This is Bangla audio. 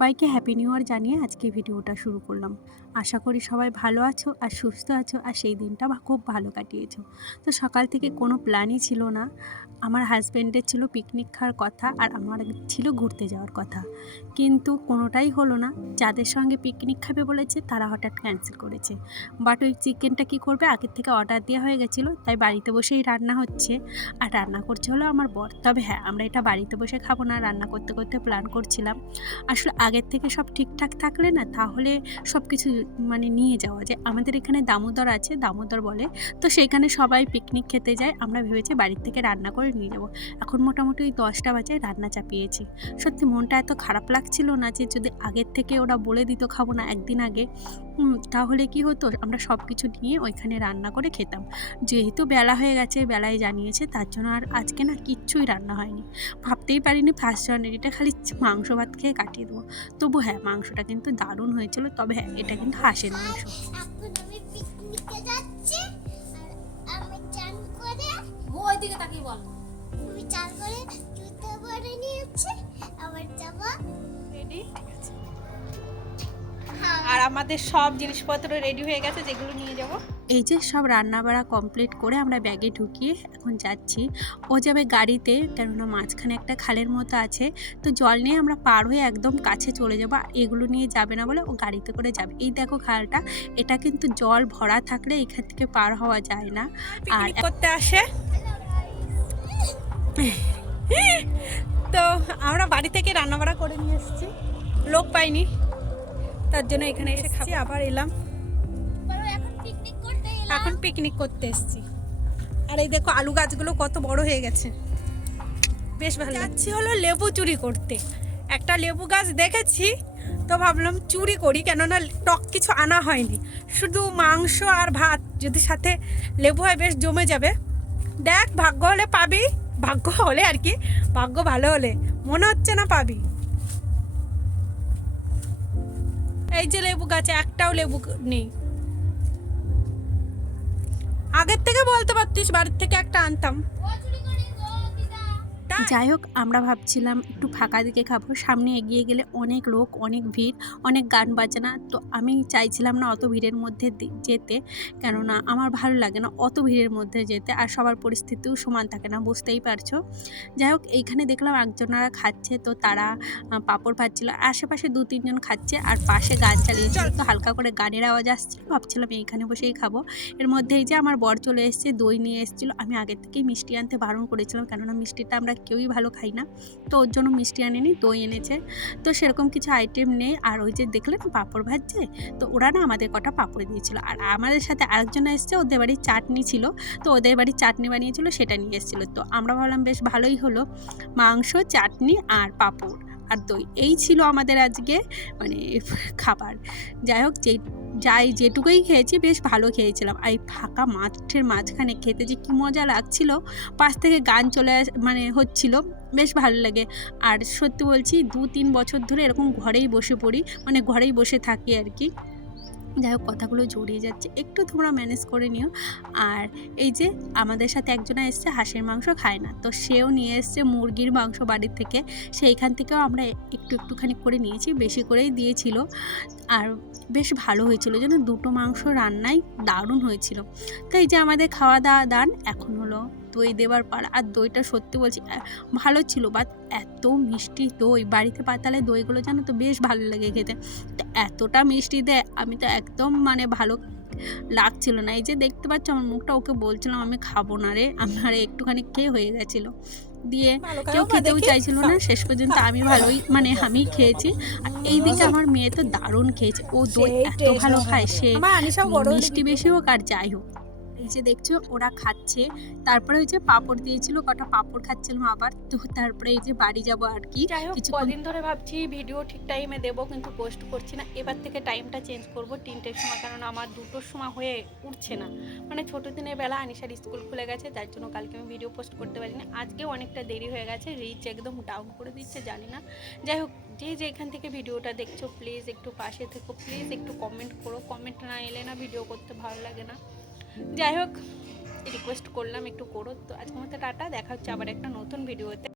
সবাইকে হ্যাপি নিউ ইয়ার জানিয়ে আজকে ভিডিওটা শুরু করলাম। আশা করি সবাই ভালো আছো আর সুস্থ আছো আর সেই দিনটা খুব ভালো কাটিয়েছো। তো সকাল থেকে কোনো প্ল্যানই ছিল না। আমার হাজব্যান্ডের ছিল পিকনিক খাওয়ার কথা আর আমার ছিল ঘুরতে যাওয়ার কথা, কিন্তু কোনোটাই হলো না। যাদের সঙ্গে পিকনিক খাবে বলেছে তারা হঠাৎ ক্যান্সেল করেছে। বাট ওই চিকেনটা কী করবে, আগের থেকে অর্ডার দেওয়া হয়ে গেছিলো, তাই বাড়িতে বসেই রান্না হচ্ছে। আর রান্না করছে হলো আমার বর। তবে হ্যাঁ, আমরা এটা বাড়িতে বসে খাবো না, রান্না করতে করতে প্ল্যান করছিলাম। আসলে আগের থেকে সব ঠিকঠাক থাকলে না, তাহলে সব কিছু নিয়ে যাওয়া যায়। আমাদের এখানে দামোদর আছে, দামোদর বলে, তো সেইখানে সবাই পিকনিক খেতে যায়। আমরা ভেবেছি বাড়ির থেকে রান্না করে নিয়ে যাব। এখন মোটামুটি ওই 10টা বাজে রান্না চাপিয়েছি। সত্যি মনটা এত খারাপ লাগছিল না যে যদি আগের থেকে ওরা বলে দিত খাবো না একদিন আগে, তাহলে কি হতো, আমরা সব কিছু নিয়ে ওইখানে রান্না করে খেতাম। যেহেতু বেলা হয়ে গেছে, বেলায় জানিয়েছে, তার জন্য আর আজকে না কিচ্ছুই রান্না হয়নি। ভাবতেই পারিনি ফার্স্ট জানুয়ারিটা খালি মাংস ভাত খেয়ে কাটিয়ে দেবো। তবু হ্যাঁ, মাংসটা কিন্তু দারুণ হয়েছিল। তবে হ্যাঁ, এটা কিন্তু হাঁসের মাংস। আর আমাদের সব জিনিসপত্র রেডি হয়ে গেছে, যেগুলো নিয়ে যাব। এই যে সব রান্নাবাড়া কমপ্লিট করে আমরা ব্যাগে ঢুকিয়ে এখন যাচ্ছি। ও যাবে গাড়িতে, কেননা মাঝখানে একটা খালের মতো আছে, তো জল নিয়ে আমরা পার হয়ে একদম কাছে চলে যাবো। এগুলো নিয়ে যাবে না বলে ও গাড়িতে করে যাবে। এই দেখো খালটা, এটা কিন্তু জল ভরা থাকলে এখান থেকে পার হওয়া যায় না। আর করতে আসে তো আমরা বাড়ি থেকে রান্নাবাড়া করে নিয়ে এসেছি, লোক পাইনি, তার জন্য এখানে এসে খাচ্ছি। আবার এলাম, এখন পিকনিক করতে এসেছি। আর এই দেখো আলু গাছগুলো কত বড় হয়ে গেছে, বেশ ভালো লাগছে। হলো লেবু চুরি করতে, একটা লেবু গাছ দেখেছি, তো ভাবলাম চুরি করি, কেননা টক কিছু আনা হয়নি, শুধু মাংস আর ভাত, যদি সাথে লেবু হয় বেশ জমে যাবে। দেখ, ভাগ্য হলে পাবি, ভাগ্য হলে আর কি, ভাগ্য ভালো হলে, মনে হচ্ছে না পাবি। এই যে লেবু গাছে একটাও লেবু নেই। আগের থেকে বলতে পারতিস, বাড়ির থেকে একটা আনতাম। যাই হোক, আমরা ভাবছিলাম একটু ফাঁকা দিকে খাবো, সামনে এগিয়ে গেলে অনেক লোক, অনেক ভিড়, অনেক গান বাজনা। তো আমি চাইছিলাম না অত ভিড়ের মধ্যে যেতে, কেননা আমার ভালো লাগে না অত ভিড়ের মধ্যে যেতে, আর সবার পরিস্থিতিও সমান থাকে না, বুঝতেই পারছো। যাই হোক, এইখানে দেখলাম একজনারা খাচ্ছে, তো তারা পাঁপড় ভাজছিল, আশেপাশে 2-3 জন খাচ্ছে, আর পাশে গান চালিয়েছিল, তো হালকা করে গানের আওয়াজ আসছিল। ভাবছিলাম এইখানে বসেই খাবো। এর মধ্যে এই যে আমার বর চলে এসেছে, দই নিয়ে এসেছিলো। আমি আগের থেকেই মিষ্টি আনতে বারণ করেছিলাম, কেননা মিষ্টিটা আমরা কেউই ভালো খাই না, তো ওর জন্য মিষ্টি আনেনি, দই এনেছে। তো সেরকম কিছু আইটেম নেই। আর ওই যে দেখলে না পাঁপড় ভাজছে, তো ওরা না আমাদের কটা পাঁপড় দিয়েছিল। আর আমাদের সাথে আরেকজন এসছে, ওদের বাড়ির চাটনি ছিল, তো ওদের বাড়ির চাটনি বানিয়েছিল, সেটা নিয়ে এসেছিলো। তো আমরা ভাবলাম বেশ ভালোই হলো, মাংস, চাটনি আর পাঁপড় আর দই, এই ছিল আমাদের আজকে খাবার। যাই হোক, যেটুকুই খেয়েছি বেশ ভালো খেয়েছিলাম। আর এই ফাঁকা মাঠের মাঝখানে খেতে যে কী মজা লাগছিল, পাশ থেকে গান চলে হচ্ছিল, বেশ ভালো লাগে। আর সত্যি বলছি, 2-3 বছর ধরে এরকম ঘরেই বসে পড়ি, ঘরেই বসে থাকি আর কি। যাই হোক, কথাগুলো জড়িয়ে যাচ্ছে, একটু তোমরা ম্যানেজ করে নিও। আর এই যে আমাদের সাথে একজনা এসছে, হাঁসের মাংস খায় না, তো সেও নিয়ে এসছে মুরগির মাংস বাড়ির থেকে, সেইখান থেকেও আমরা একটুখানি করে নিয়েছি, বেশি করেই দিয়েছিল। আর বেশ ভালো হয়েছিল, যেন দুটো মাংস রান্নাই দারুণ হয়েছিল। তো এই যে আমাদের খাওয়া দাওয়া দান, এখন হলো দই দেবার পালা। আর দইটা সত্যি বলছি ভালো ছিল, বাট এত মিষ্টি দই, বাড়িতে পাতালে দইগুলো জানো তো বেশ ভালো লাগে খেতে, তো এতটা মিষ্টি দেয়, আমি তো একদম ভালো লাগছিল না। এই যে দেখতে পাচ্ছ আমার মুখটা, ওকে বলছিলাম আমি খাবো না রে, আমার একটুখানি খেয়ে হয়ে গেছিলো, দিয়ে কেউ খেতেও চাইছিল না। শেষ পর্যন্ত আমি ভালোই আমি খেয়েছি। আর এইদিকে আমার মেয়ে তো দারুণ খেয়েছে, ও দই এত ভালো খায়, সে মিষ্টি বেশি হোক আর যাই হোক। এই যে দেখছো ওরা খাচ্ছে, তারপরে ওই যে পাঁপড় দিয়েছিল, কটা পাঁপড় খাচ্ছিলাম আবার। তো তারপরে এই যে বাড়ি যাবো আর কি। কিছু কদিন ধরে ভাবছি ভিডিও ঠিক টাইমে দেবো, কিন্তু পোস্ট করছি না। এবার থেকে টাইমটা চেঞ্জ করবো, 3টের সময়, কারণ আমার 2টোর সময় হয়ে উঠছে না। ছোটো দিনের বেলা আনিশার স্কুল খুলে গেছে, তার জন্য কালকে আমি ভিডিও পোস্ট করতে পারিনি। আজকেও অনেকটা দেরি হয়ে গেছে, রিচ একদম ডাউন করে দিচ্ছে, জানি না। যাই হোক, যে এখান থেকে ভিডিওটা দেখছো, প্লিজ একটু পাশে থেকো, প্লিজ একটু কমেন্ট করো, কমেন্ট না এলে না ভিডিও করতে ভালো লাগে না। যাই হোক, রিকোয়েস্ট করলাম একটু করো। তো আজকের মতো টাটা, দেখা হচ্ছে আবার একটা নতুন ভিডিওতে।